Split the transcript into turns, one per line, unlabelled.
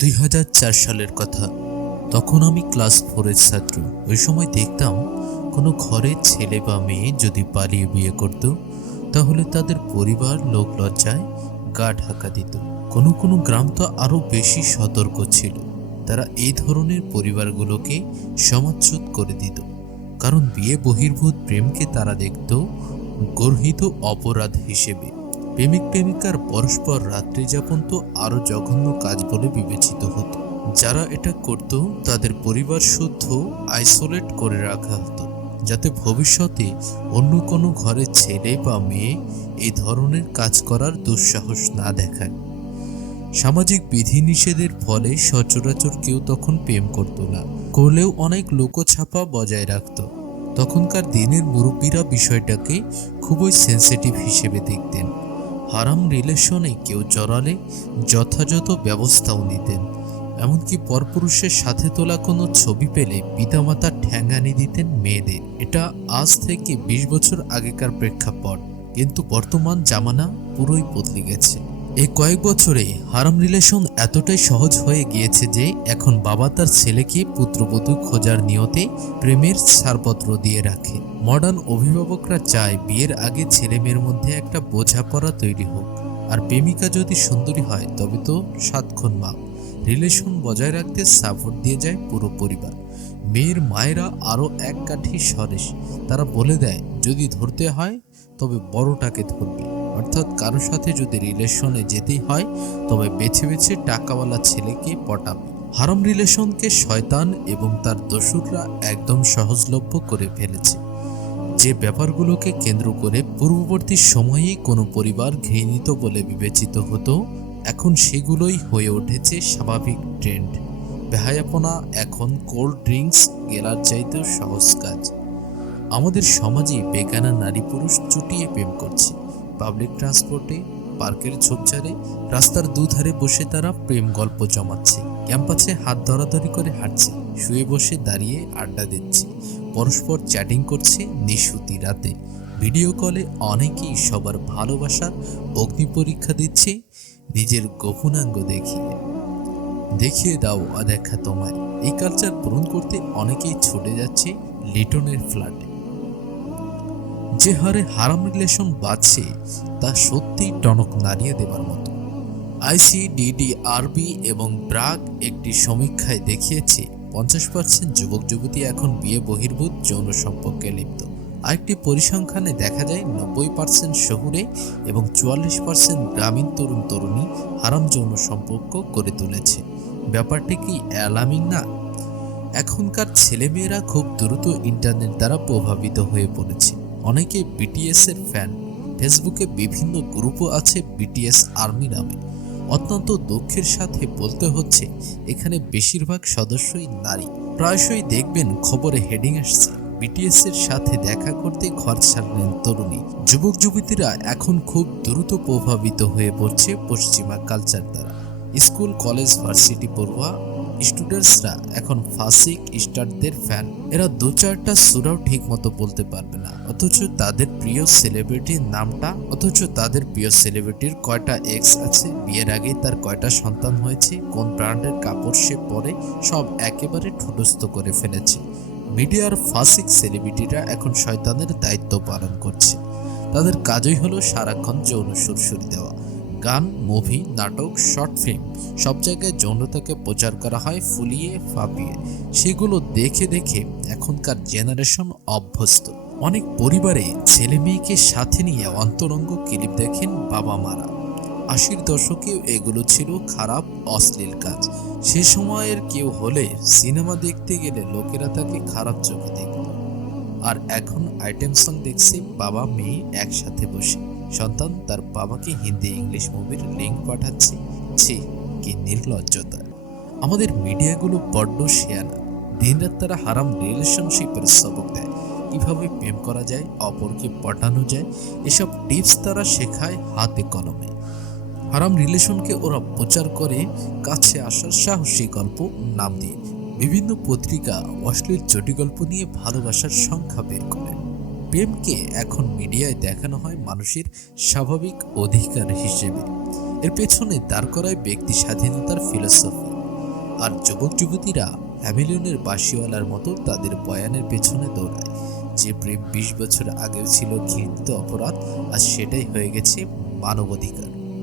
দুই সালের কথা। তখন আমি ক্লাস ফোরের ছাত্র। ওই সময় দেখতাম, কোনো ঘরের ছেলে বা মেয়ে যদি পালিয়ে বিয়ে করত, তাহলে তাদের পরিবার লোক লজ্জায় গা ঢাকা দিত। কোনো কোনো গ্রাম তো আরও বেশি সতর্ক ছিল। তারা এই ধরনের পরিবারগুলোকে সমাজচ্যুত করে দিত। কারণ বিয়ে বহির্ভূত প্রেমকে তারা দেখত গর্হিত অপরাধ হিসেবে। প্রেমিক প্রেমিকার পরস্পর রাত্রি যাপন তো আরও জঘন্য কাজ বলে বিবেচিত হতো। যারা এটা করত, তাদের পরিবার শুদ্ধ, আইসোলেট করে রাখা হতো, যাতে ভবিষ্যতে অন্য কোনো ঘরের ছেলে বা মেয়ে এই ধরনের কাজ করার দুঃসাহস না দেখায়। সামাজিক বিধিনিষেধের ফলে সচরাচর কেউ তখন প্রেম করত না, করলেও অনেক লোকছাপা বজায় রাখত। তখনকার দিনের মুরব্বীরা বিষয়টাকে খুবই সেন্সিটিভ হিসেবে দেখতেন। হারাম রিলেশনে কেউ জড়ালে যথাযথ ব্যবস্থাও নিতেন। এমনকি পরপুরুষের সাথে তোলা কোনো ছবি পেলে পিতামাতা ঠ্যাঙ্গানি দিতেন মেয়েদের। এটা আজ থেকে বিশ বছর আগেকার প্রেক্ষাপট। কিন্তু বর্তমান জামানা পুরোই বদলে গেছে। এই কয়েক বছরে হারাম রিলেশন এতটাই সহজ হয়ে গিয়েছে যে এখন বাবা তার ছেলেকে পুত্রবধূ খোঁজার নিয়তে প্রেমের ছাড়পত্র দিয়ে রাখে। মডার্ন অভিভাবকরা চায় বিয়ের আগে ছেলে মেয়ের মধ্যে একটা বোঝাপড়া তৈরি হোক। আর প্রেমিকা যদি সুন্দরী হয়, তবে তো সাতক্ষণ মা। রিলেশন বজায় রাখতে সাপোর্ট দিয়ে যায় পুরো পরিবার। মেয়ের মায়েরা আরও এক কাঠি সরেস তারা বলে দেয়, যদি ধরতে হয়, তবে বড়টাকে ধরবি। অর্থাৎ কারোর সাথে যদি রিলেশনে যেতেই হয়, তবে বেছে বেছে টাকাওয়ালা ছেলেকে পটাবে হারাম রিলেশনকে শয়তান এবং তার দস্যুররা একদম সহজলভ্য করে ফেলেছে। যে ব্যাপারগুলোকে কেন্দ্র করে পূর্ববর্তী সময়েই কোনো পরিবার ঘৃণিত বলে বিবেচিত হতো, এখন সেগুলোই হয়ে উঠেছে স্বাভাবিক ট্রেন্ড। বেহায়াপনা, এখন কোল্ড ড্রিঙ্কস, গেলার চাইতেও সহজ কাজ। আমাদের সমাজে বেগানা নারী পুরুষ চুটিয়ে প্রেম করছে। পাবলিক ট্রান্সপোর্টে পার্কের ঝোপঝাড়ে, রাস্তার দুধারে বসে তারা প্রেম গল্প জমাচ্ছে। ক্যাম্পাসে হাত ধরাধরি করে হাঁটছে, শুয়ে বসে দাঁড়িয়ে আড্ডা দিচ্ছে। পরস্পর চ্যাটিং করছে নিশুতি রাতে। ভিডিও কলে অনেকেই সবার ভালোবাসার অগ্নি পরীক্ষা দিচ্ছে, নিজের গোপনাঙ্গ দেখিয়ে। দেখিয়ে দাও অদেখা তোমায়। এই কালচার পূরণ করতে অনেকেই ছুটে যাচ্ছে লিটনের ফ্ল্যাটে যে হারে হারাম রিলেশন বাড়ছে তা সত্যিই টনক নাড়িয়ে দেবার মতো। আইসিডিডিআরবি এবং ব্রাক একটি সমীক্ষায় দেখিয়েছে, পঞ্চাশ পার্সেন্ট যুবক যুবতী এখন বিয়ে বহির্ভূত, যৌন সম্পর্কে লিপ্ত। আরেকটি পরিসংখ্যানে দেখা যায়, নব্বই পার্সেন্ট শহুরে এবং চুয়াল্লিশ পার্সেন্ট গ্রামীণ তরুণ তরুণী হারাম যৌন সম্পর্ক গড়ে তুলেছে। ব্যাপারটি কি অ্যালার্মিং না? এখনকার ছেলেমেয়েরা খুব দ্রুত ইন্টারনেট দ্বারা প্রভাবিত হয়ে পড়েছে। অনেকে বিটিএস এর ফ্যান ফেসবুকে বিভিন্ন গ্রুপও আছে বিটিএস আর্মি নামে। অত্যন্ত দুঃখের সাথে বলতে হচ্ছে, এখানে বেশিরভাগ সদস্যই নারী। প্রায়শই দেখবেন খবরে হেডিং আসছে বিটিএস এর সাথে দেখা করতে ঘর ছাড়লেন তরুণী। যুবক যুবতীরা এখন খুব দ্রুত প্রভাবিত হয়ে পড়ছে পশ্চিমা কালচার দ্বারা। স্কুল কলেজ ভার্সিটি পড়ুয়া স্টুডেন্টসরা এখন ফাসিক, স্টারদের ফ্যান এরা দু চারটা সুরাও ঠিক মতো বলতে পারবে না। অথচ তাদের প্রিয় সেলিব্রিটির নামটা, অথচ তাদের প্রিয় সেলিব্রিটির কয়টা এক্স আছে, বিয়ের আগে তার কয়টা সন্তান হয়েছে, কোন ব্র্যান্ডের কাপড় সে পরে, সব একেবারে ঠুটস্থ করে ফেলেছে। মিডিয়ার ফাসিক সেলিব্রিটিরা এখন শয়তানের দায়িত্ব পালন করছে। তাদের কাজই হলো সারাক্ষণ যৌন সুরসুরি দেওয়া। গান, মুভি, নাটক, শর্ট ফিল্ম সব জায়গায় যৌনতাকে প্রচার করা হয় ফুলিয়ে ফাঁপিয়ে। সেগুলো দেখে দেখে এখনকার জেনারেশন অভ্যস্ত। অনেক পরিবারে ছেলে মেয়েকে সাথে নিয়ে অন্তরঙ্গ ক্লিপ দেখেন বাবা মারা আশির দশকেও এগুলো ছিল খারাপ, অশ্লীল কাজ। সে সময়ের কেউ হলে সিনেমা দেখতে গেলে লোকেরা তাকে খারাপ চোখে দেখত। আর এখন আইটেম সং দেখছে বাবা মেয়ে একসাথে বসে। সন্তান তার বাবাকে হিন্দি ইংলিশ মুভির লিঙ্ক পাঠাচ্ছে। ছি, কি নির্লজ্জতা। আমাদের মিডিয়াগুলো বড্ড শেয়ানা। দিনরাত তারা হারাম রিলেশনশিপের সবক দেয়। কীভাবে প্রেম করা যায়, অপরকে পাঠানো যায়, এসব টিপস তারা শেখায় হাতে কলমে। হারাম রিলেশনকে ওরা প্রচার করে, কাছে আসার সাহসী গল্প নাম দিয়ে। বিভিন্ন পত্রিকা অশ্লীল চটি গল্প নিয়ে ভালোবাসার সংখ্যা বের করে। প্রেমকে এখন মিডিয়ায় দেখানো হয় মানুষের স্বাভাবিক অধিকার হিসেবে। এর পেছনে দাঁড় করায় ব্যক্তি স্বাধীনতার ফিলোসফি। আর যুবক যুবতীরা হ্যামিলিয়নের বাসিওয়ালার মতো তাদের বয়ানের পেছনে দৌড়ায়। যে প্রেম বিশ বছর আগেও ছিল ঘৃণিত অপরাধ আর সেটাই হয়ে গেছে মানবাধিকার।